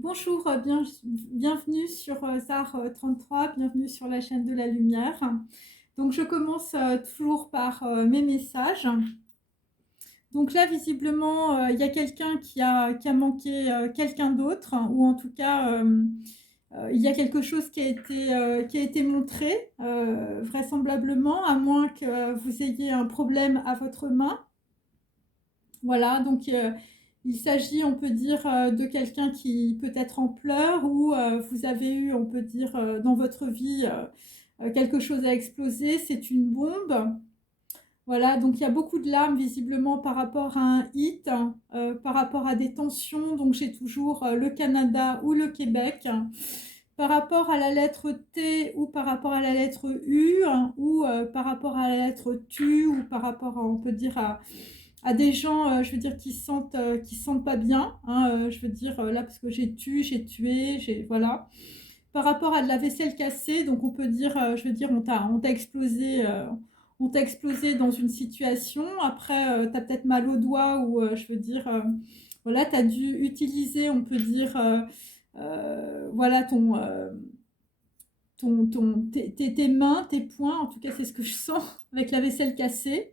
Bonjour, bienvenue sur ZAR 33, bienvenue sur la chaîne de la lumière. Donc je commence toujours par mes messages. Donc là, visiblement, il y a quelqu'un qui a manqué quelqu'un d'autre, ou en tout cas, il y a quelque chose qui a été montré, vraisemblablement, à moins que vous ayez un problème à votre main. Voilà, donc il s'agit, on peut dire, de quelqu'un qui peut être en pleurs ou vous avez eu, on peut dire, dans votre vie, quelque chose a explosé, c'est une bombe. Voilà, donc il y a beaucoup de larmes visiblement par rapport à un hit, par rapport à des tensions. Donc j'ai toujours le Canada ou le Québec. Par rapport à la lettre T ou par rapport à la lettre U, hein, ou par rapport à la lettre TU ou par rapport, on peut dire, à des gens, je veux dire, qui se sentent pas bien, hein, je veux dire, là, parce que j'ai tué, voilà. Par rapport à de la vaisselle cassée, donc on peut dire, je veux dire, on t'a explosé dans une situation. Après, tu as peut-être mal au doigt ou, je veux dire, voilà, tu as dû utiliser, on peut dire, voilà, tes mains, tes poings, en tout cas, c'est ce que je sens avec la vaisselle cassée.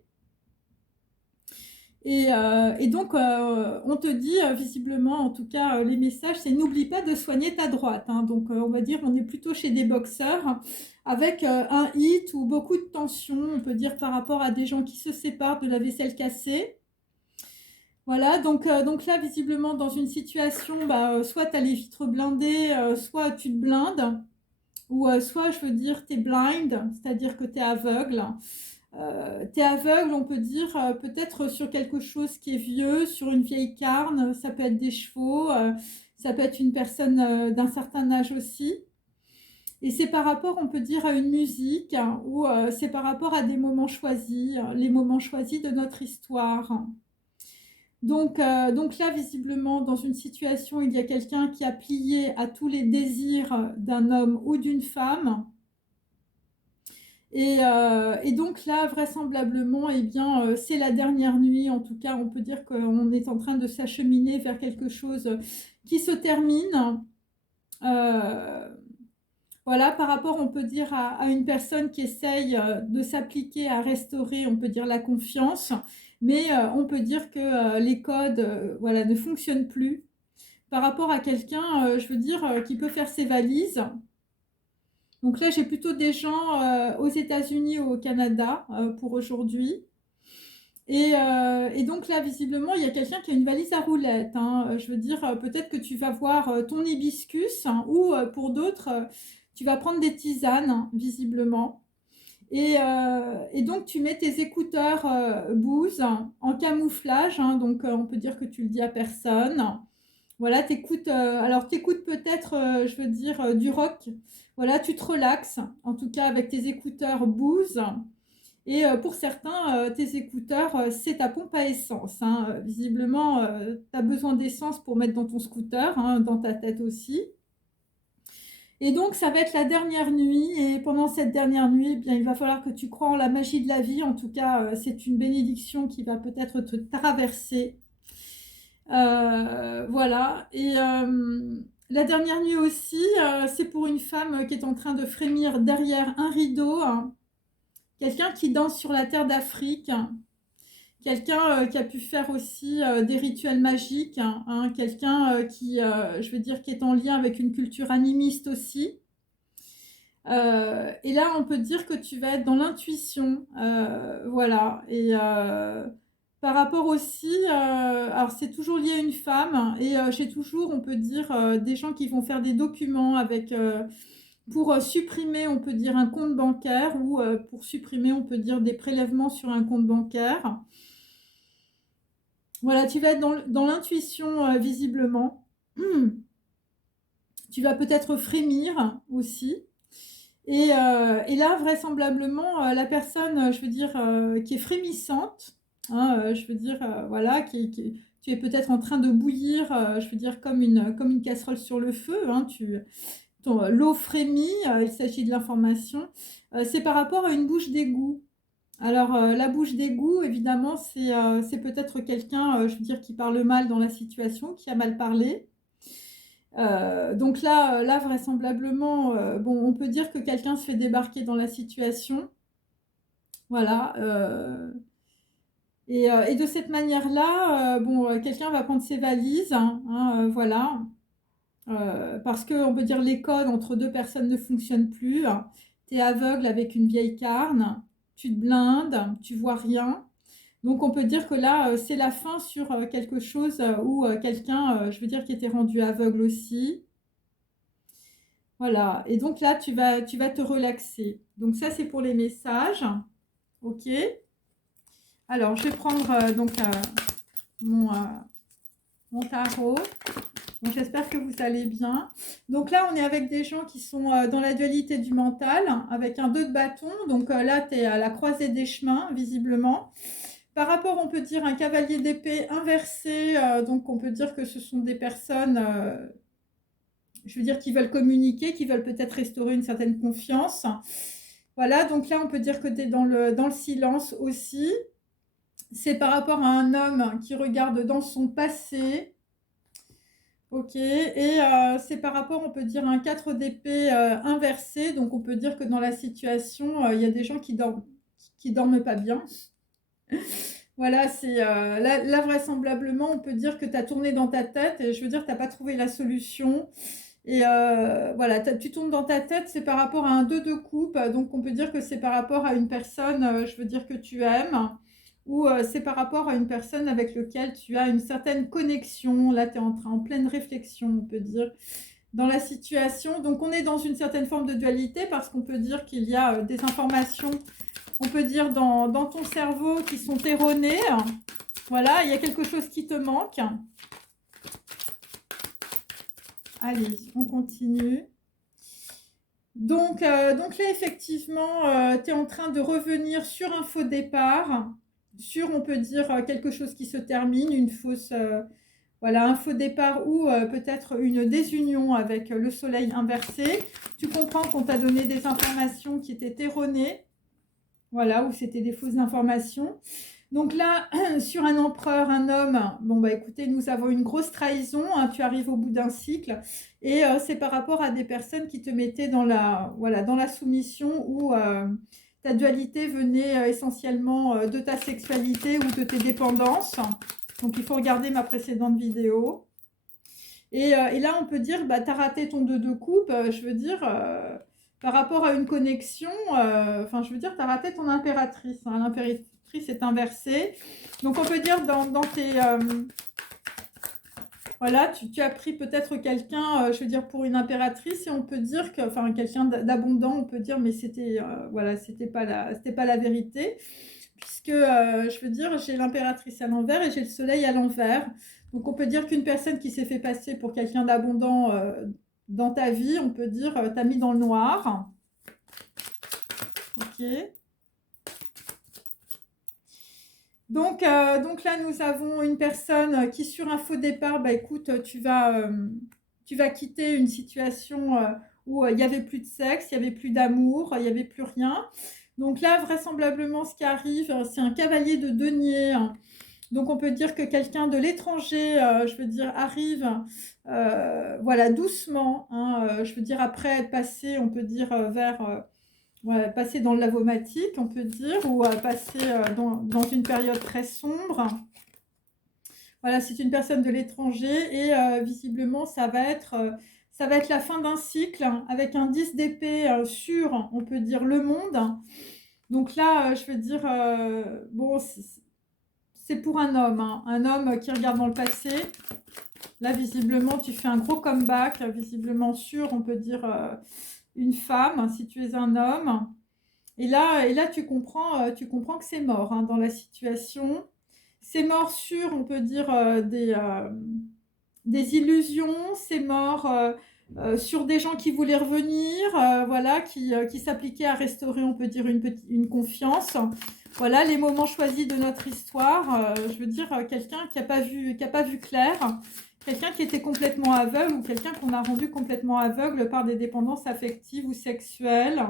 Et donc, on te dit, visiblement, en tout cas, les messages, c'est n'oublie pas de soigner ta droite, hein. Donc, on va dire, on est plutôt chez des boxeurs avec un hit ou beaucoup de tension, on peut dire, par rapport à des gens qui se séparent de la vaisselle cassée. Voilà, donc là, visiblement, dans une situation, bah, soit tu as les vitres blindées, soit tu te blindes, ou soit, je veux dire, tu es blind, c'est-à-dire que tu es aveugle. T'es aveugle, on peut dire, peut-être sur quelque chose qui est vieux, sur une vieille carne, ça peut être des chevaux, ça peut être une personne d'un certain âge aussi. Et c'est par rapport, on peut dire, à une musique, hein, ou c'est par rapport à des moments choisis, les moments choisis de notre histoire. Donc là, visiblement, dans une situation, il y a quelqu'un qui a plié à tous les désirs d'un homme ou d'une femme. Et donc là, vraisemblablement, eh bien, c'est la dernière nuit. En tout cas, on peut dire qu'on est en train de s'acheminer vers quelque chose qui se termine. Euh, voilà, par rapport, on peut dire, à une personne qui essaye de s'appliquer à restaurer, on peut dire, la confiance. Mais on peut dire que les codes, voilà, ne fonctionnent plus. Par rapport à quelqu'un, je veux dire, qui peut faire ses valises. Donc là, j'ai plutôt des gens aux États-Unis ou au Canada pour aujourd'hui. Et donc là, visiblement, il y a quelqu'un qui a une valise à roulettes, hein. Je veux dire, peut-être que tu vas voir ton hibiscus, hein, ou pour d'autres, tu vas prendre des tisanes, hein, visiblement. Et donc, tu mets tes écouteurs Bose en camouflage, hein, donc on peut dire que tu le dis à personne. Voilà, t'écoutes, alors t'écoutes peut-être, je veux dire, du rock. Voilà, tu te relaxes, en tout cas avec tes écouteurs Bose. Et pour certains, tes écouteurs, c'est ta pompe à essence, hein. Visiblement, tu as besoin d'essence pour mettre dans ton scooter, hein, dans ta tête aussi. Et donc, ça va être la dernière nuit. Et pendant cette dernière nuit, eh bien, il va falloir que tu crois en la magie de la vie. En tout cas, c'est une bénédiction qui va peut-être te traverser. Voilà. Et la dernière nuit aussi, c'est pour une femme qui est en train de frémir derrière un rideau, hein. Quelqu'un qui danse sur la terre d'Afrique. Quelqu'un qui a pu faire aussi des rituels magiques, hein. Quelqu'un qui, je veux dire, qui est en lien avec une culture animiste aussi. Et là, on peut dire que tu vas être dans l'intuition, voilà. Et par rapport aussi, alors c'est toujours lié à une femme, et j'ai toujours, on peut dire, des gens qui vont faire des documents avec, pour supprimer, on peut dire, un compte bancaire, ou pour supprimer, on peut dire, des prélèvements sur un compte bancaire. Voilà, tu vas être dans l'intuition, visiblement. Tu vas peut-être frémir aussi. Et là, vraisemblablement, la personne, je veux dire, qui est frémissante, hein, je veux dire, voilà, tu es peut-être en train de bouillir, je veux dire, comme une casserole sur le feu, hein, l'eau frémit, il s'agit de l'information. C'est par rapport à une bouche d'égout. Alors, la bouche d'égout, évidemment, c'est peut-être quelqu'un, je veux dire, qui parle mal dans la situation, qui a mal parlé. Donc là, vraisemblablement, bon, on peut dire que quelqu'un se fait débarquer dans la situation. Voilà. Et de cette manière-là, bon, quelqu'un va prendre ses valises, hein, voilà. Parce que on peut dire les codes entre deux personnes ne fonctionnent plus. Tu es aveugle avec une vieille carne, tu te blindes, tu vois rien. Donc on peut dire que là, c'est la fin sur quelque chose où quelqu'un, je veux dire, qui était rendu aveugle aussi. Voilà. Et donc là, tu vas te relaxer. Donc ça, c'est pour les messages. OK. Alors, je vais prendre mon, mon tarot. Bon, j'espère que vous allez bien. Donc là, on est avec des gens qui sont dans la dualité du mental, avec un 2 de bâton. Donc là, tu es à la croisée des chemins, visiblement. Par rapport, on peut dire, un cavalier d'épée inversé. Donc on peut dire que ce sont des personnes, je veux dire, qui veulent communiquer, qui veulent peut-être restaurer une certaine confiance. Voilà, donc là, on peut dire que tu es dans le silence aussi. C'est par rapport à un homme qui regarde dans son passé. Ok, et c'est par rapport, on peut dire, à un 4 d'épée inversé. Donc on peut dire que dans la situation, il y a des gens qui dorment pas bien. Voilà, c'est là, vraisemblablement, on peut dire que tu as tourné dans ta tête, et je veux dire, tu n'as pas trouvé la solution. Et voilà, tu tournes dans ta tête, c'est par rapport à un 2 de coupe. Donc on peut dire que c'est par rapport à une personne, je veux dire, que tu aimes. Ou c'est par rapport à une personne avec laquelle tu as une certaine connexion. Là, tu es en pleine réflexion, on peut dire, dans la situation. Donc, on est dans une certaine forme de dualité parce qu'on peut dire qu'il y a des informations, on peut dire, dans ton cerveau qui sont erronées. Voilà, il y a quelque chose qui te manque. Allez, on continue. Donc là, effectivement, tu es en train de revenir sur un faux départ, sur, on peut dire, quelque chose qui se termine, une fausse, voilà, un faux départ ou peut-être une désunion avec le soleil inversé. Tu comprends qu'on t'a donné des informations qui étaient erronées, voilà, ou c'était des fausses informations. Donc là, sur un empereur, un homme, bon bah écoutez, nous avons une grosse trahison, hein, tu arrives au bout d'un cycle, et c'est par rapport à des personnes qui te mettaient dans voilà, dans la soumission où ta dualité venait essentiellement de ta sexualité ou de tes dépendances. Donc il faut regarder ma précédente vidéo. Et là, on peut dire, bah, tu as raté ton 2 de coupe, je veux dire, par rapport à une connexion, enfin, je veux dire, tu as raté ton impératrice, hein, l'impératrice est inversée. Donc, on peut dire dans tes... voilà, tu as pris peut-être quelqu'un, je veux dire, pour une impératrice, et on peut dire que, enfin, quelqu'un d'abondant, on peut dire, mais c'était, voilà, c'était pas la vérité, puisque, je veux dire, j'ai l'impératrice à l'envers et j'ai le soleil à l'envers. Donc, on peut dire qu'une personne qui s'est fait passer pour quelqu'un d'abondant dans ta vie, on peut dire, t'a mis dans le noir. Ok. Donc là, nous avons une personne qui, sur un faux départ, bah écoute, tu vas quitter une situation où il n'y avait plus de sexe, il n'y avait plus d'amour, il n'y avait plus rien. Donc là, vraisemblablement, ce qui arrive, c'est un cavalier de denier. Donc on peut dire que quelqu'un de l'étranger, je veux dire, arrive, voilà, doucement, hein, je veux dire, après être passé, on peut dire, vers... ouais, passer dans le lavomatique, on peut dire, ou passer dans une période très sombre. Voilà, c'est une personne de l'étranger et visiblement, ça va être la fin d'un cycle avec un 10 d'épée sur, on peut dire, le monde. Donc là, je veux dire, bon, c'est pour un homme, hein, un homme qui regarde dans le passé. Là, visiblement, tu fais un gros comeback, visiblement sur, on peut dire, une femme, si tu es un homme. Et là tu comprends que c'est mort, hein, dans la situation. C'est mort sur, on peut dire, des illusions. C'est mort sur des gens qui voulaient revenir, voilà, qui s'appliquaient à restaurer, on peut dire, une confiance. Voilà, les moments choisis de notre histoire. Je veux dire, quelqu'un qui n'a pas vu clair. Quelqu'un qui était complètement aveugle ou quelqu'un qu'on a rendu complètement aveugle par des dépendances affectives ou sexuelles.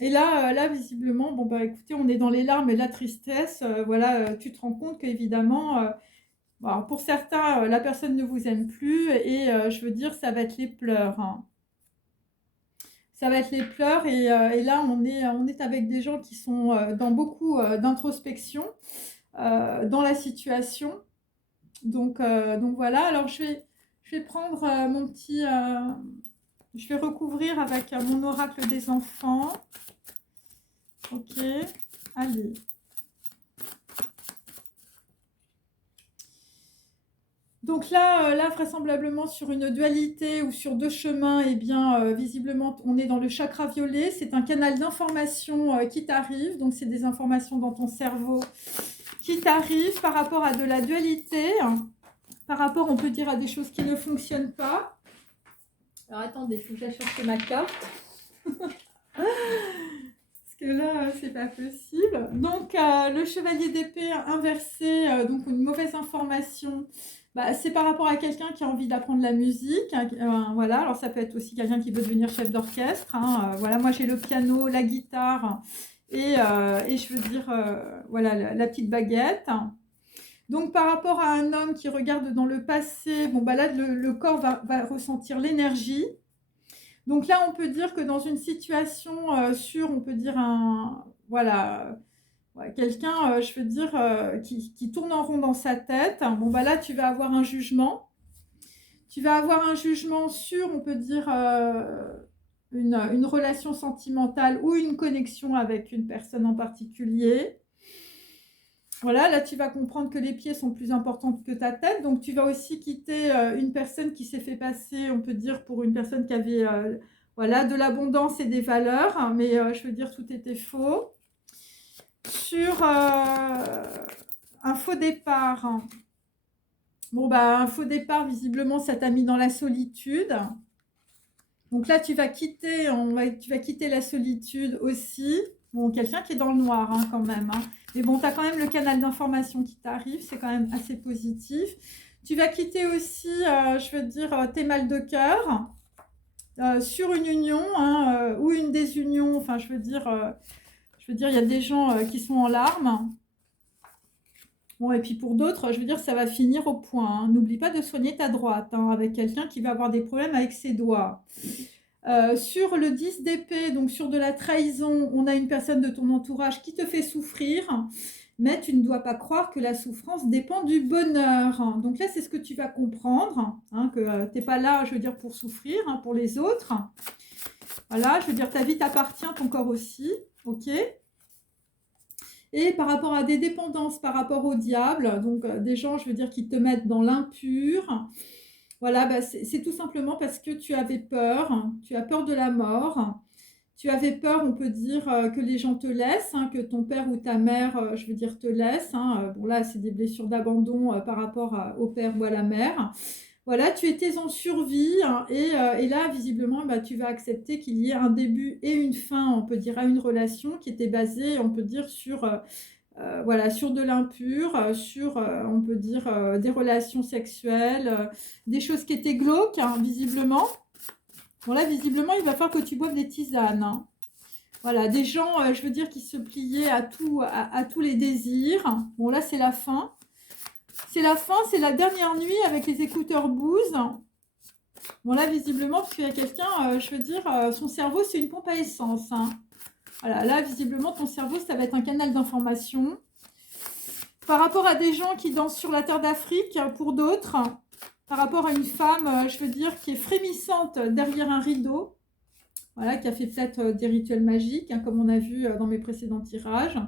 Et là, visiblement, bon, bah, écoutez, on est dans les larmes et la tristesse. Voilà, tu te rends compte qu'évidemment, Bon, alors pour certains, la personne ne vous aime plus et je veux dire, ça va être les pleurs, hein. Ça va être les pleurs et là, on est avec des gens qui sont dans beaucoup d'introspection dans la situation. Donc voilà, alors je vais prendre mon petit... je vais recouvrir avec mon oracle des enfants. Ok, allez. Donc là, vraisemblablement sur une dualité ou sur deux chemins, eh bien, visiblement, on est dans le chakra violet. C'est un canal d'information qui t'arrive. Donc, c'est des informations dans ton cerveau qui t'arrivent par rapport à de la dualité, par rapport, on peut dire, à des choses qui ne fonctionnent pas. Alors, attendez, il faut que j'aille chercher ma carte. Parce que là, c'est pas possible. Donc, le chevalier d'épée inversé, donc une mauvaise information. Bah, c'est par rapport à quelqu'un qui a envie d'apprendre la musique. Voilà, alors ça peut être aussi quelqu'un qui veut devenir chef d'orchestre. Voilà, moi j'ai le piano, la guitare et je veux dire, voilà, la petite baguette. Donc par rapport à un homme qui regarde dans le passé, bon bah là le corps va ressentir l'énergie. Donc là on peut dire que dans une situation sur, on peut dire voilà, ouais, quelqu'un, je veux dire, qui tourne en rond dans sa tête, bon bah là tu vas avoir un jugement. Tu vas avoir un jugement sur, on peut dire, une relation sentimentale ou une connexion avec une personne en particulier. Voilà, là tu vas comprendre que les pieds sont plus importants que ta tête, donc tu vas aussi quitter une personne qui s'est fait passer, on peut dire, pour une personne qui avait voilà, de l'abondance et des valeurs, hein, mais je veux dire, tout était faux. Sur un faux départ, hein. Bon, bah, un faux départ, visiblement, ça t'a mis dans la solitude. Donc là, tu vas quitter la solitude aussi. Bon, quelqu'un qui est dans le noir, hein, quand même, hein. Mais bon, tu as quand même le canal d'information qui t'arrive, c'est quand même assez positif. Tu vas quitter aussi, je veux dire, tes mal de cœur sur une union, hein, ou une désunion. Enfin, je veux dire, il y a des gens qui sont en larmes. Bon, et puis pour d'autres, je veux dire, ça va finir au point, hein. N'oublie pas de soigner ta droite, hein, avec quelqu'un qui va avoir des problèmes avec ses doigts. Sur le 10 d'épée, donc sur de la trahison, on a une personne de ton entourage qui te fait souffrir, mais tu ne dois pas croire que la souffrance dépend du bonheur. Donc là, c'est ce que tu vas comprendre, hein, que tu n'es pas là, je veux dire, pour souffrir, hein, pour les autres. Voilà, je veux dire, ta vie t'appartient, ton corps aussi, ok ? Et par rapport à des dépendances, par rapport au diable, donc des gens, je veux dire, qui te mettent dans l'impur. Voilà, bah, c'est tout simplement parce que tu avais peur, tu as peur de la mort, tu avais peur, on peut dire, que les gens te laissent, hein, que ton père ou ta mère, je veux dire, te laisse, hein. Bon là, c'est des blessures d'abandon par rapport au père ou à la mère. Voilà, tu étais en survie, hein, et là, visiblement, bah, tu vas accepter qu'il y ait un début et une fin, on peut dire, à une relation qui était basée, on peut dire, sur, voilà, sur de l'impur, sur, on peut dire, des relations sexuelles, des choses qui étaient glauques, hein, visiblement. Bon là, visiblement, il va falloir que tu boives des tisanes, hein. Voilà, des gens, je veux dire, qui se pliaient à tous les désirs. Bon là, c'est la fin. C'est la fin, c'est la dernière nuit avec les écouteurs Bose. Bon là, visiblement, parce qu'il y a quelqu'un, je veux dire, son cerveau, c'est une pompe à essence, hein. Voilà, là, visiblement, ton cerveau, ça va être un canal d'information. Par rapport à des gens qui dansent sur la terre d'Afrique, pour d'autres, par rapport à une femme, je veux dire, qui est frémissante derrière un rideau, voilà, qui a fait peut-être des rituels magiques, hein, comme on a vu dans mes précédents tirages.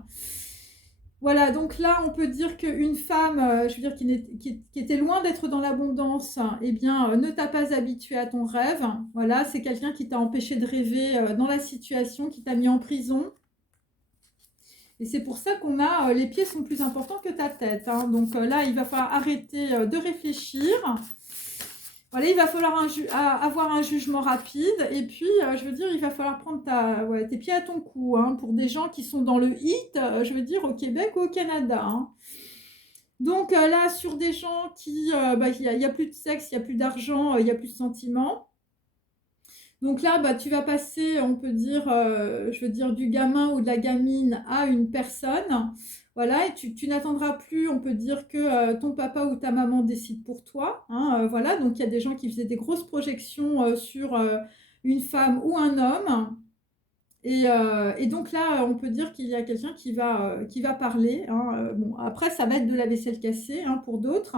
Voilà, donc là, on peut dire qu'une femme, je veux dire, qui était loin d'être dans l'abondance, eh bien, ne t'a pas habitué à ton rêve. Voilà, c'est quelqu'un qui t'a empêché de rêver dans la situation, qui t'a mis en prison. Et c'est pour ça qu'on a, les pieds sont plus importants que ta tête, hein. Donc là, il va falloir arrêter de réfléchir. Voilà, il va falloir avoir un jugement rapide. Et puis, je veux dire, il va falloir prendre tes pieds à ton cou, hein, pour des gens qui sont dans le hit, je veux dire, au Québec ou au Canada, hein. Donc là, sur des gens qui, il n'y a plus de sexe, il n'y a plus d'argent, il n'y a plus de sentiments. Donc là, bah, tu vas passer, on peut dire, je veux dire, du gamin ou de la gamine à une personne. Voilà, et tu n'attendras plus, on peut dire, que ton papa ou ta maman décide pour toi, hein, voilà. Donc il y a des gens qui faisaient des grosses projections sur une femme ou un homme. Et donc là, on peut dire qu'il y a quelqu'un qui va parler, hein. Bon, après, ça va être de la vaisselle cassée, hein, pour d'autres.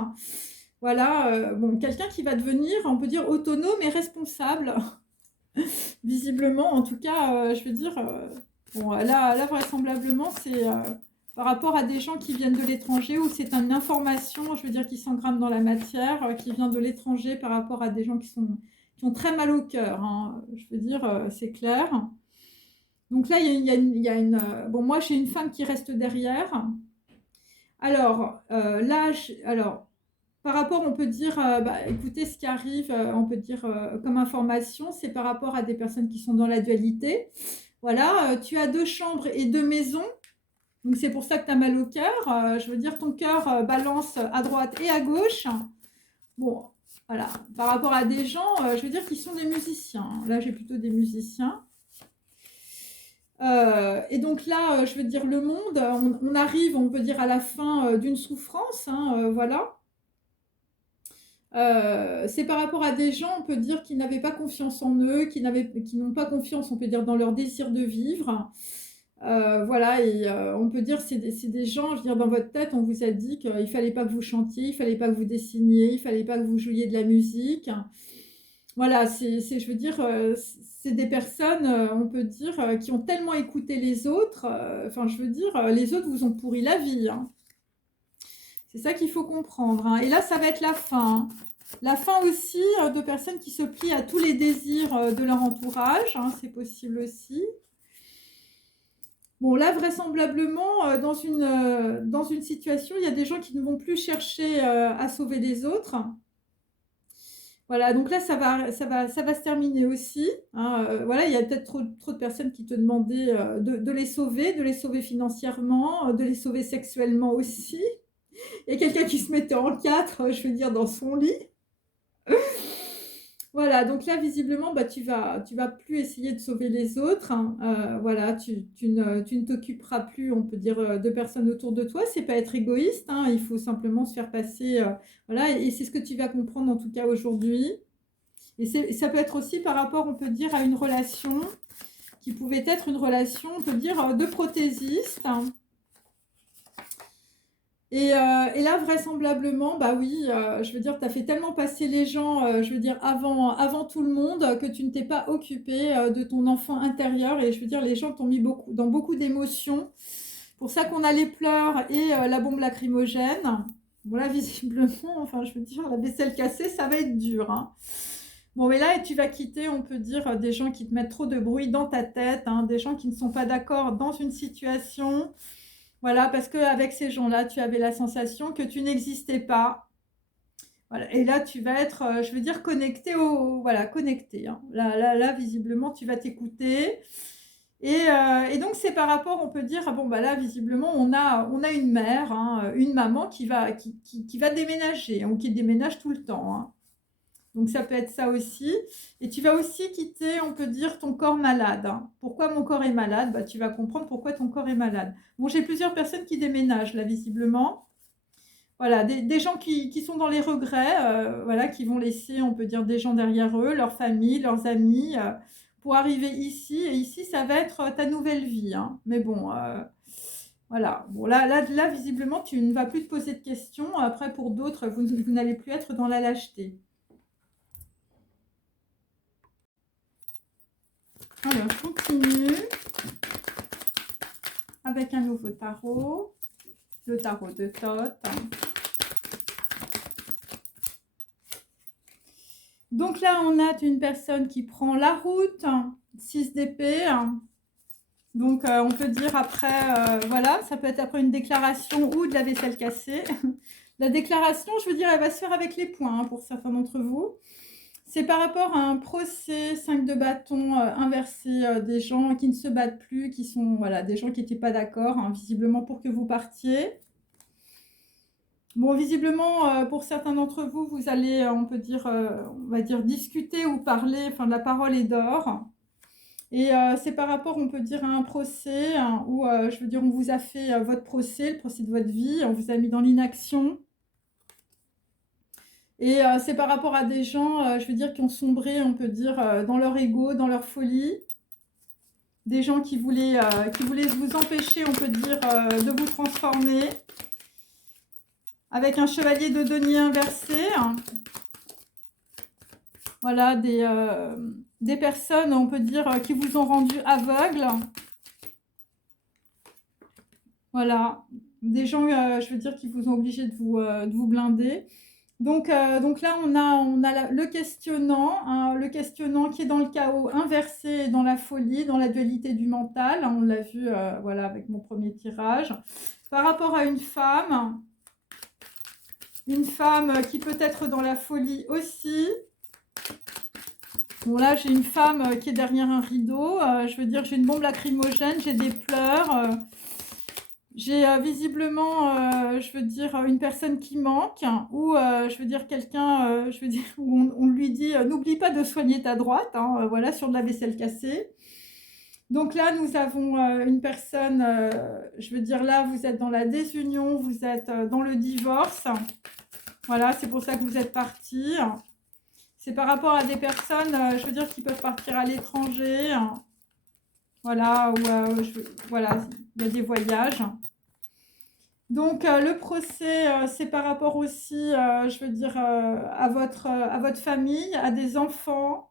Voilà, bon, quelqu'un qui va devenir, on peut dire, autonome et responsable, visiblement. En tout cas, je veux dire, bon, là, vraisemblablement, c'est par rapport à des gens qui viennent de l'étranger ou c'est une information, je veux dire, qui s'engramme dans la matière, qui vient de l'étranger par rapport à des gens qui ont très mal au cœur, hein. Je veux dire, c'est clair. Donc là, il y a une bon, moi, j'ai une femme qui reste derrière. Alors, alors, par rapport, on peut dire, bah, écoutez, ce qui arrive, on peut dire, comme information, c'est par rapport à des personnes qui sont dans la dualité. Voilà, tu as 2 chambres et 2 maisons, donc c'est pour ça que tu as mal au cœur. Je veux dire, ton cœur, balance à droite et à gauche. Bon, voilà, par rapport à des gens, je veux dire, qui sont des musiciens. Là, j'ai plutôt des musiciens. Et donc là, je veux dire, le monde, on arrive, on peut dire, à la fin d'une souffrance, hein, voilà. C'est par rapport à des gens, on peut dire, qui n'avaient pas confiance en eux, qui n'ont pas confiance, on peut dire, dans leur désir de vivre. Voilà, et on peut dire, c'est des gens, je veux dire, dans votre tête, on vous a dit qu'il ne fallait pas que vous chantiez, il ne fallait pas que vous dessiniez, il ne fallait pas que vous jouiez de la musique. Voilà, je veux dire, c'est des personnes, on peut dire, qui ont tellement écouté les autres, enfin, je veux dire, les autres vous ont pourri la vie, hein. C'est ça qu'il faut comprendre, hein. Et là, ça va être la fin, hein. La fin aussi de personnes qui se plient à tous les désirs de leur entourage, hein, c'est possible aussi. Bon, là, vraisemblablement, dans une situation, il y a des gens qui ne vont plus chercher à sauver les autres. Voilà, donc là, ça va se terminer aussi, hein. Voilà, il y a peut-être trop de personnes qui te demandaient de les sauver financièrement, de les sauver sexuellement aussi. Il y a quelqu'un qui se mettait en quatre, je veux dire, dans son lit. Voilà, donc là, visiblement, bah, tu vas plus essayer de sauver les autres, hein. Voilà, tu ne t'occuperas plus, on peut dire, de personnes autour de toi. C'est pas être égoïste, hein, il faut simplement se faire passer. Voilà, et c'est ce que tu vas comprendre en tout cas aujourd'hui. Et ça peut être aussi par rapport, on peut dire, à une relation qui pouvait être une relation, on peut dire, de prothésiste, hein. Et là, vraisemblablement, bah oui, je veux dire, tu as fait tellement passer les gens, je veux dire, avant tout le monde, que tu ne t'es pas occupé de ton enfant intérieur. Et je veux dire, les gens t'ont mis dans beaucoup d'émotions. Pour ça qu'on a les pleurs et la bombe lacrymogène. Voilà, visiblement, enfin, je veux dire, la vaisselle cassée, ça va être dur, hein. Bon, mais là, tu vas quitter, on peut dire, des gens qui te mettent trop de bruit dans ta tête, hein, des gens qui ne sont pas d'accord dans une situation. Voilà, parce qu'avec ces gens-là, tu avais la sensation que tu n'existais pas. Voilà. Et là, tu vas être, je veux dire, connecté voilà, connecté, hein. Là, visiblement, tu vas t'écouter. Et donc, c'est par rapport, on peut dire, ah bon, bah là, visiblement, on a une mère, hein, une maman qui va déménager, ou qui déménage tout le temps, hein. Donc ça peut être ça aussi. Et tu vas aussi quitter, on peut dire, ton corps malade, hein. Pourquoi mon corps est malade? Bah, tu vas comprendre pourquoi ton corps est malade. Bon, j'ai plusieurs personnes qui déménagent là, visiblement. Voilà, des gens qui sont dans les regrets, voilà, qui vont laisser, on peut dire, des gens derrière eux, leur famille, leurs amis, pour arriver ici. Et ici, ça va être ta nouvelle vie, hein. Mais bon, voilà. Bon, là, visiblement, tu ne vas plus te poser de questions. Après, pour d'autres, vous n'allez plus être dans la lâcheté. Alors, je continue avec un nouveau tarot, le tarot de Thoth. Donc là, on a une personne qui prend la route, 6 d'épée. Donc, on peut dire après, voilà, ça peut être après une déclaration ou de la vaisselle cassée. La déclaration, je veux dire, elle va se faire avec les poings, hein, pour certains d'entre vous. C'est par rapport à un procès, 5 de bâton inversé, des gens qui ne se battent plus, qui sont, voilà, des gens qui n'étaient pas d'accord, hein, visiblement pour que vous partiez. Bon, visiblement, pour certains d'entre vous, vous allez, on peut dire, on va dire discuter ou parler, enfin, la parole est d'or. Et c'est par rapport, on peut dire, à un procès hein, où, je veux dire, on vous a fait votre procès, le procès de votre vie, on vous a mis dans l'inaction. Et c'est par rapport à des gens, je veux dire, qui ont sombré, on peut dire, dans leur ego, dans leur folie. Des gens qui voulaient vous empêcher, on peut dire, de vous transformer. Avec un chevalier de denier inversé. Voilà, des personnes, on peut dire, qui vous ont rendu aveugle. Voilà, des gens, je veux dire, qui vous ont obligé de vous blinder. Donc là, on a le questionnant, hein, le questionnant qui est dans le chaos inversé, dans la folie, dans la dualité du mental. On l'a vu voilà, avec mon premier tirage. Par rapport à une femme qui peut être dans la folie aussi. Bon, là, j'ai une femme qui est derrière un rideau. Je veux dire, j'ai une bombe lacrymogène, j'ai des pleurs. J'ai visiblement, je veux dire, une personne qui manque, ou je veux dire quelqu'un, je veux dire, où on lui dit n'oublie pas de soigner ta droite, hein, voilà, sur de la vaisselle cassée. Donc là, nous avons une personne, je veux dire, là, vous êtes dans la désunion, vous êtes dans le divorce. Voilà, c'est pour ça que vous êtes partis. C'est par rapport à des personnes, je veux dire, qui peuvent partir à l'étranger. Voilà, ou voilà, il y a des voyages. Donc, le procès, c'est par rapport aussi, je veux dire, à votre famille, à des enfants,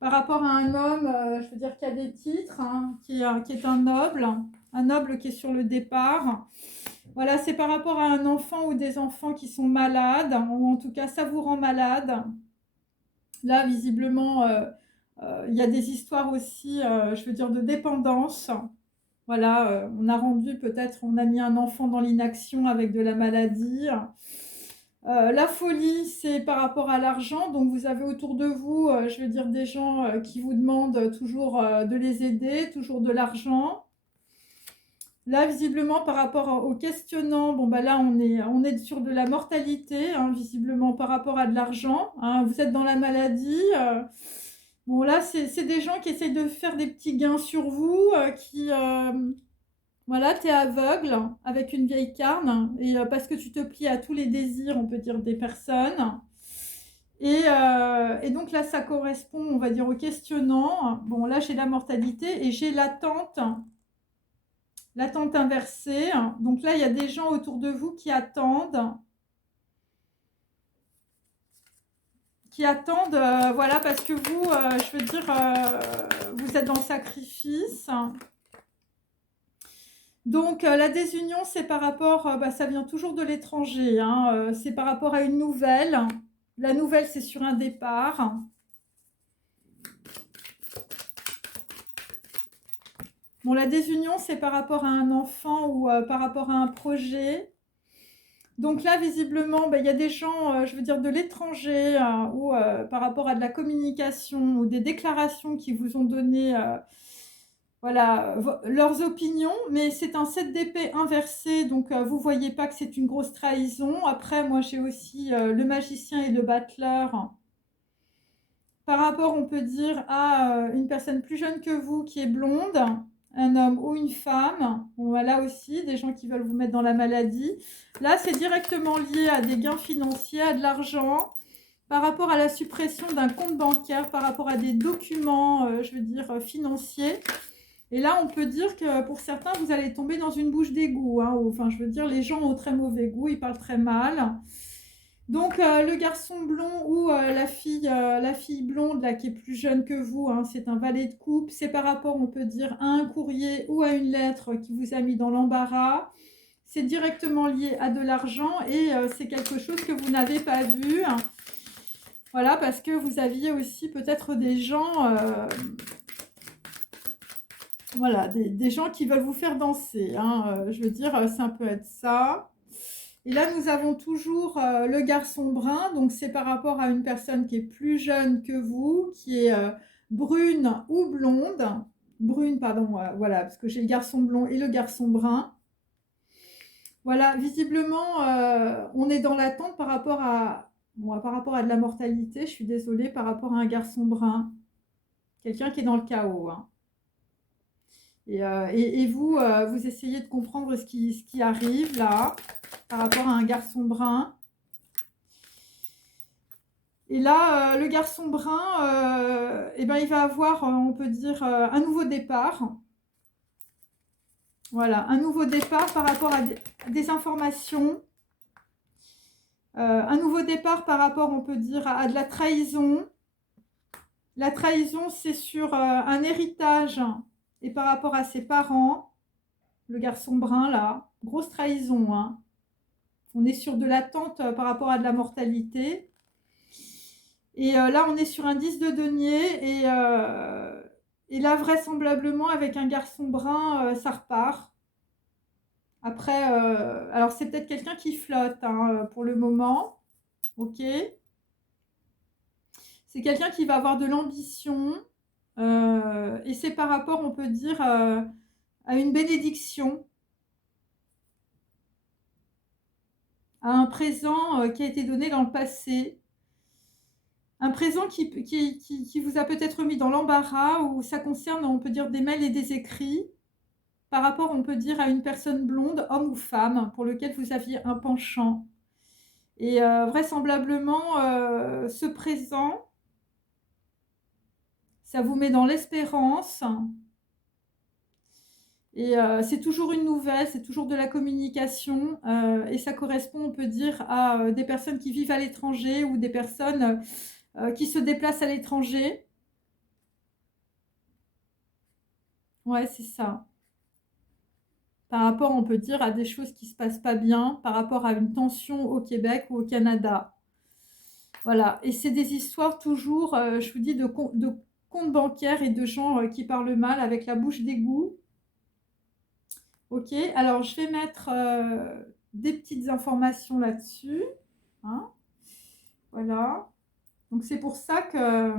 par rapport à un homme, je veux dire, qui a des titres, hein, qui est un noble qui est sur le départ. Voilà, c'est par rapport à un enfant ou des enfants qui sont malades, ou en tout cas, ça vous rend malade. Là, visiblement, il y a des histoires aussi, je veux dire, de dépendance. Voilà, on a rendu peut-être, on a mis un enfant dans l'inaction avec de la maladie. La folie, c'est par rapport à l'argent. Donc, vous avez autour de vous, je veux dire, des gens qui vous demandent toujours de les aider, toujours de l'argent. Là, visiblement, par rapport au questionnant, bon, bah là, on est sur de la mortalité, hein, visiblement, par rapport à de l'argent. Hein. Vous êtes dans la maladie. Bon, là, c'est des gens qui essayent de faire des petits gains sur vous, voilà, tu es aveugle avec une vieille carne, et parce que tu te plies à tous les désirs, on peut dire, des personnes. Et donc là, ça correspond, on va dire, au questionnant. Bon, là, j'ai la mortalité et j'ai l'attente inversée. Donc là, il y a des gens autour de vous qui attendent. Voilà, parce que vous, je veux dire, vous êtes dans le sacrifice. Donc, la désunion, c'est par rapport, ça vient toujours de l'étranger, hein, c'est par rapport à une nouvelle. La nouvelle, c'est sur un départ. Bon, la désunion, c'est par rapport à un enfant ou par rapport à un projet. Donc là, visiblement, il y a des gens, je veux dire, de l'étranger ou par rapport à de la communication ou des déclarations qui vous ont donné voilà, leurs opinions, mais c'est un 7 d'épée inversé, donc vous voyez pas que c'est une grosse trahison. Après, moi, j'ai aussi le magicien et le battleur. Par rapport, on peut dire, à une personne plus jeune que vous qui est blonde, un homme ou une femme. Bon, là aussi, des gens qui veulent vous mettre dans la maladie. Là, c'est directement lié à des gains financiers, à de l'argent, par rapport à la suppression d'un compte bancaire, par rapport à des documents, je veux dire, financiers. Et là, on peut dire que pour certains, vous allez tomber dans une bouche d'égout. Hein, enfin, je veux dire, les gens ont très mauvais goût, ils parlent très mal. Donc, le garçon blond ou la fille blonde, là, qui est plus jeune que vous, hein, c'est un valet de coupe. C'est par rapport, on peut dire, à un courrier ou à une lettre qui vous a mis dans l'embarras. C'est directement lié à de l'argent et c'est quelque chose que vous n'avez pas vu. Voilà, parce que vous aviez aussi peut-être des gens... voilà, des gens qui veulent vous faire danser. Hein, je veux dire, ça peut être ça. Et là, nous avons toujours le garçon brun. Donc, c'est par rapport à une personne qui est plus jeune que vous, qui est brune ou blonde. Brune, pardon, voilà, parce que j'ai le garçon blond et le garçon brun. Voilà, visiblement, on est dans l'attente par rapport à... Bon, par rapport à de la mortalité, je suis désolée, par rapport à un garçon brun. Quelqu'un qui est dans le chaos. Hein. Et vous, vous essayez de comprendre ce qui arrive là, par rapport à un garçon brun. Et là, le garçon brun, eh ben, il va avoir, on peut dire, un nouveau départ. Voilà, un nouveau départ par rapport à des informations. Un nouveau départ par rapport, on peut dire, à de la trahison. La trahison, c'est sur un héritage et par rapport à ses parents. Le garçon brun, là, grosse trahison, hein. On est sur de l'attente par rapport à de la mortalité. Et là, on est sur un 10 de denier. Et là, vraisemblablement, avec un garçon brun, ça repart. Après, alors c'est peut-être quelqu'un qui flotte hein, pour le moment. Ok. C'est quelqu'un qui va avoir de l'ambition. Et c'est par rapport, on peut dire, à une bénédiction. À un présent qui a été donné dans le passé. Un présent qui vous a peut-être mis dans l'embarras, ou ça concerne, on peut dire, des mails et des écrits, par rapport, on peut dire, à une personne blonde, homme ou femme, pour lequel vous aviez un penchant. Et vraisemblablement, ce présent, ça vous met dans l'espérance. Et c'est toujours une nouvelle, c'est toujours de la communication. Et ça correspond, on peut dire, à des personnes qui vivent à l'étranger ou des personnes qui se déplacent à l'étranger. Ouais, c'est ça. Par rapport, on peut dire, à des choses qui ne se passent pas bien, par rapport à une tension au Québec ou au Canada. Voilà. Et c'est des histoires toujours, je vous dis, de comptes bancaires et de gens qui parlent mal avec la bouche d'égout. Ok. Alors, je vais mettre des petites informations là-dessus. Hein. Voilà. Donc, c'est pour ça que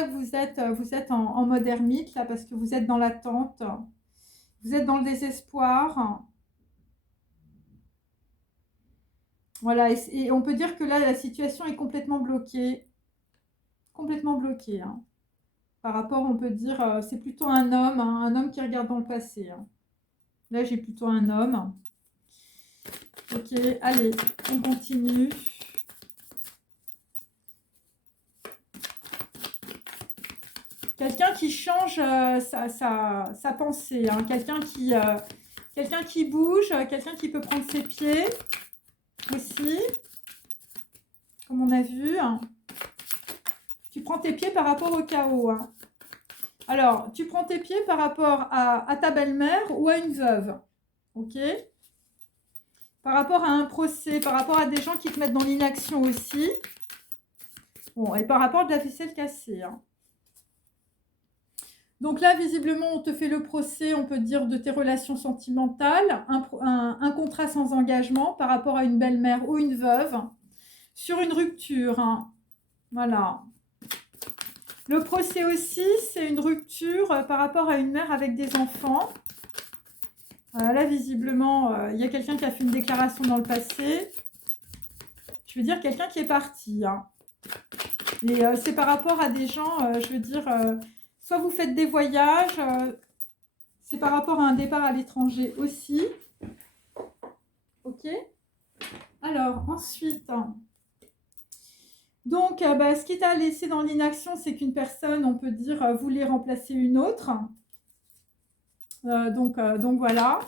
vous êtes en mode ermite, là, parce que vous êtes dans l'attente. Vous êtes dans le désespoir. Voilà, et on peut dire que là, la situation est complètement bloquée. Complètement bloquée. Hein. Par rapport, on peut dire, c'est plutôt un homme, hein, un homme qui regarde dans le passé. Hein. Là, j'ai plutôt un homme. Ok, allez, on continue. Quelqu'un qui change sa pensée. Hein. Quelqu'un qui bouge, quelqu'un qui peut prendre ses pieds aussi, comme on a vu. Tu prends tes pieds par rapport au chaos. Hein. Alors, tu prends tes pieds par rapport à ta belle-mère ou à une veuve. Ok ? Par rapport à un procès, par rapport à des gens qui te mettent dans l'inaction aussi. Bon, et par rapport à de la vaisselle cassée. Hein. Donc là, visiblement, on te fait le procès, on peut dire, de tes relations sentimentales, un contrat sans engagement par rapport à une belle-mère ou une veuve, sur une rupture. Hein. Voilà. Le procès aussi, c'est une rupture par rapport à une mère avec des enfants. Voilà, là, visiblement, il y a quelqu'un qui a fait une déclaration dans le passé. Je veux dire, quelqu'un qui est parti. Hein. Et c'est par rapport à des gens, je veux dire, soit vous faites des voyages, c'est par rapport à un départ à l'étranger aussi. Ok. Alors, ensuite, donc, ce qui t'a laissé dans l'inaction, c'est qu'une personne, on peut dire, voulait remplacer une autre. Donc voilà.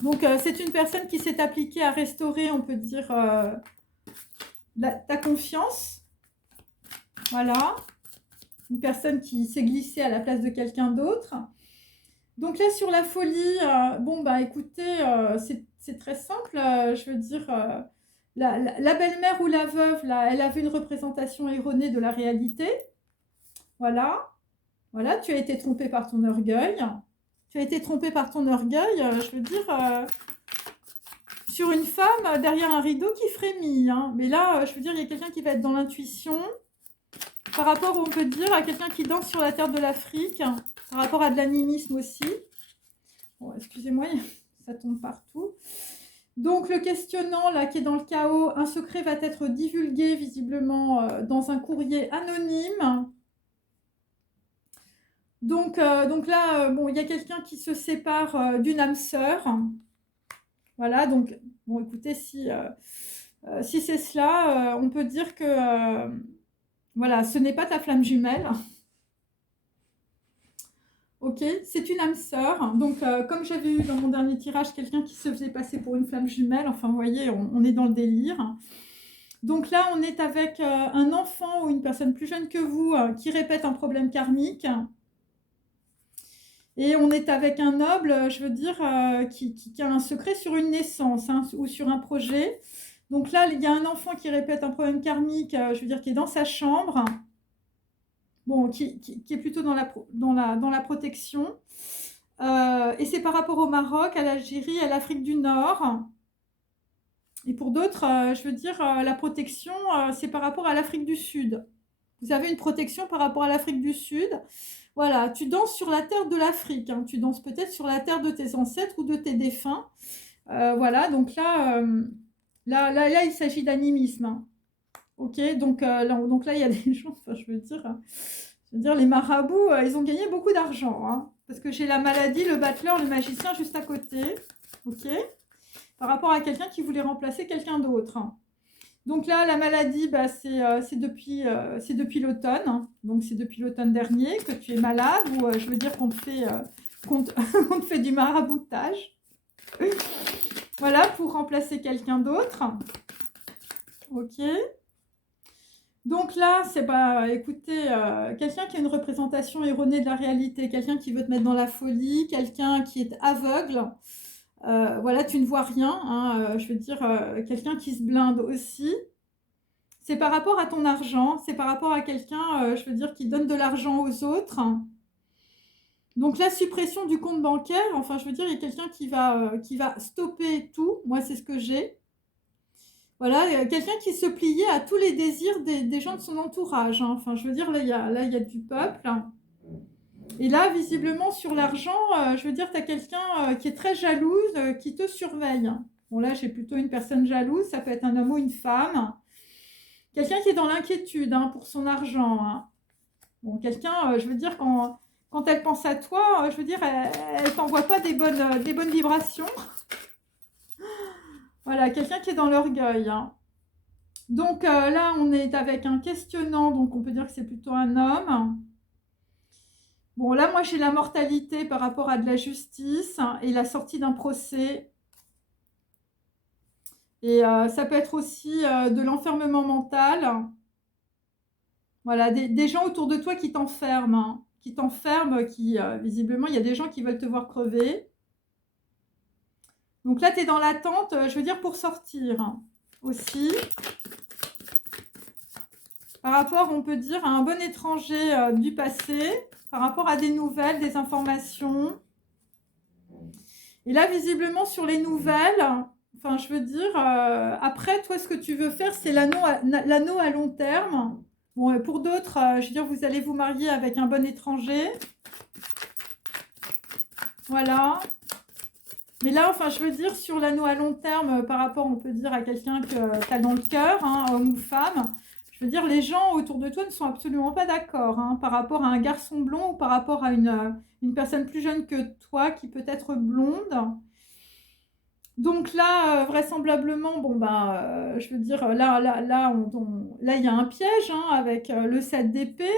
Donc, c'est une personne qui s'est appliquée à restaurer, on peut dire, ta confiance. Voilà. Une personne qui s'est glissée à la place de quelqu'un d'autre. Donc là, sur la folie, bon, bah écoutez, c'est très simple. Je veux dire, la belle-mère ou la veuve, là, elle avait une représentation erronée de la réalité. Voilà. Voilà, tu as été trompé par ton orgueil. Tu as été trompé par ton orgueil, je veux dire, sur une femme derrière un rideau qui frémit. Hein. Mais là, je veux dire, il y a quelqu'un qui va être dans l'intuition. Par rapport, on peut dire, à quelqu'un qui danse sur la terre de l'Afrique. Par rapport à de l'animisme aussi. Bon, excusez-moi, ça tombe partout. Donc, le questionnant, là, qui est dans le chaos, un secret va être divulgué, visiblement, dans un courrier anonyme. Donc là, bon, il y a quelqu'un qui se sépare d'une âme sœur. Voilà, donc, bon, écoutez, si c'est cela, on peut dire que, voilà, ce n'est pas ta flamme jumelle. Ok, c'est une âme sœur. Donc, comme j'avais eu dans mon dernier tirage quelqu'un qui se faisait passer pour une flamme jumelle, enfin, vous voyez, on est dans le délire. Donc là, on est avec un enfant ou une personne plus jeune que vous qui répète un problème karmique. Et on est avec un noble, je veux dire, qui a un secret sur une naissance ou sur un projet. Donc là, il y a un enfant qui répète un problème karmique, je veux dire, qui est dans sa chambre. Bon, qui est plutôt dans la protection. Et c'est par rapport au Maroc, à l'Algérie, à l'Afrique du Nord. Et pour d'autres, je veux dire, la protection, c'est par rapport à l'Afrique du Sud. Vous avez une protection par rapport à l'Afrique du Sud. Voilà, tu danses sur la terre de l'Afrique. Tu danses peut-être sur la terre de tes ancêtres ou de tes défunts. Voilà, donc là, il s'agit d'animisme. Ok, donc là, il y a des gens, enfin, je veux dire, les marabouts, ils ont gagné beaucoup d'argent. Parce que j'ai la maladie, le battleur, le magicien juste à côté. Ok, par rapport à quelqu'un qui voulait remplacer quelqu'un d'autre. Donc là, la maladie, c'est depuis l'automne. Donc c'est depuis l'automne dernier que tu es malade, ou je veux dire qu'on te fait, on te fait du maraboutage. Voilà, pour remplacer quelqu'un d'autre. Ok. Donc là, c'est écoutez, quelqu'un qui a une représentation erronée de la réalité, quelqu'un qui veut te mettre dans la folie, quelqu'un qui est aveugle. Voilà, tu ne vois rien. Je veux dire, quelqu'un qui se blinde aussi. C'est par rapport à ton argent, c'est par rapport à quelqu'un, je veux dire, qui donne de l'argent aux autres. Donc la suppression du compte bancaire, enfin, je veux dire, il y a quelqu'un qui va stopper tout. Moi, c'est ce que j'ai. Voilà, quelqu'un qui se pliait à tous les désirs des gens de son entourage. Enfin, je veux dire, là, il y a du peuple. Et là, visiblement, sur l'argent, je veux dire, tu as quelqu'un qui est très jalouse, qui te surveille. Bon, là, j'ai plutôt une personne jalouse. Ça peut être un homme ou une femme. Quelqu'un qui est dans l'inquiétude pour son argent. Bon, quelqu'un, je veux dire, quand elle pense à toi, je veux dire, elle t'envoie pas des bonnes vibrations. Voilà, quelqu'un qui est dans l'orgueil. Donc là, on est avec un questionnant, donc on peut dire que c'est plutôt un homme. Bon, là, moi, j'ai la mortalité par rapport à de la justice et la sortie d'un procès. Et ça peut être aussi de l'enfermement mental. Voilà, des gens autour de toi qui t'enferment. Visiblement, il y a des gens qui veulent te voir crever. Donc là, tu es dans l'attente, je veux dire, pour sortir aussi. Par rapport, on peut dire, à un bon étranger du passé, par rapport à des nouvelles, des informations. Et là, visiblement, sur les nouvelles, enfin, je veux dire, après, toi, ce que tu veux faire, c'est l'anneau à long terme. Bon, pour d'autres, je veux dire, vous allez vous marier avec un bon étranger. Voilà. Mais là, enfin, je veux dire, sur l'anneau à long terme, par rapport, on peut dire, à quelqu'un que tu as dans le cœur, homme ou femme, je veux dire, les gens autour de toi ne sont absolument pas d'accord par rapport à un garçon blond ou par rapport à une personne plus jeune que toi qui peut être blonde. Donc là, vraisemblablement, bon, je veux dire, là, il y a un piège avec le 7 d'épée.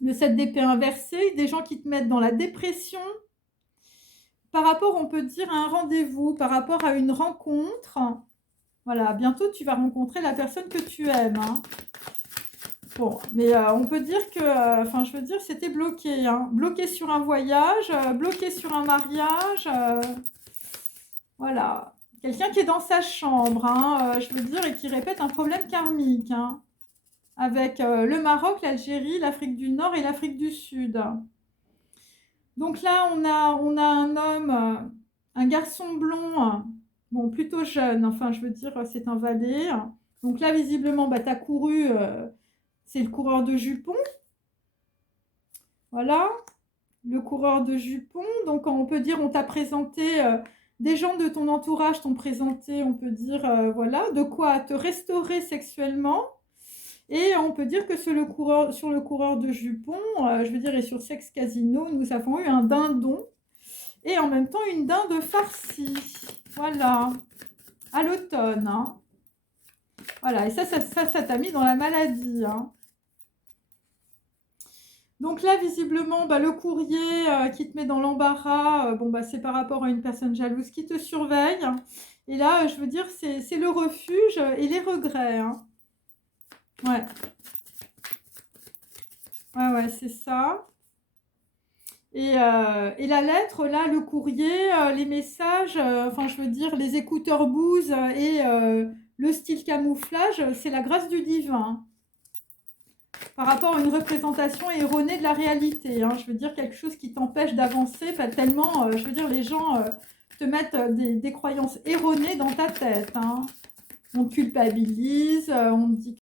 Le 7 d'épée inversé, des gens qui te mettent dans la dépression. Par rapport, on peut dire, à un rendez-vous, par rapport à une rencontre. Voilà, bientôt, tu vas rencontrer la personne que tu aimes. Bon, mais on peut dire que, enfin, je veux dire, c'était bloqué. Bloqué sur un voyage, bloqué sur un mariage. Voilà. Quelqu'un qui est dans sa chambre, je veux dire, et qui répète un problème karmique. Avec le Maroc, l'Algérie, l'Afrique du Nord et l'Afrique du Sud. Donc là, on a un homme, un garçon blond, bon, plutôt jeune, enfin, je veux dire, c'est un valet. Donc là, visiblement, tu as couru, c'est le coureur de jupons. Voilà, le coureur de jupons. Donc, on peut dire, on t'a présenté, des gens de ton entourage t'ont présenté, on peut dire, voilà, de quoi te restaurer sexuellement. Et on peut dire que sur le coureur de jupons, je veux dire, et sur Sex Casino, nous avons eu un dindon et en même temps une dinde farcie. Voilà, à l'automne. Hein. Voilà, et ça t'a mis dans la maladie. Hein. Donc là, visiblement, le courrier qui te met dans l'embarras, c'est par rapport à une personne jalouse qui te surveille. Et là, je veux dire, c'est le refuge et les regrets. Hein. Ouais. Ouais, c'est ça. Et la lettre, là, le courrier, les messages, enfin, je veux dire, les écouteurs Bose et le style camouflage, c'est la grâce du divin. Par rapport à une représentation erronée de la réalité. Hein. Je veux dire, quelque chose qui t'empêche d'avancer, pas tellement, je veux dire, les gens te mettent des croyances erronées dans ta tête. Hein. On te culpabilise, on te dit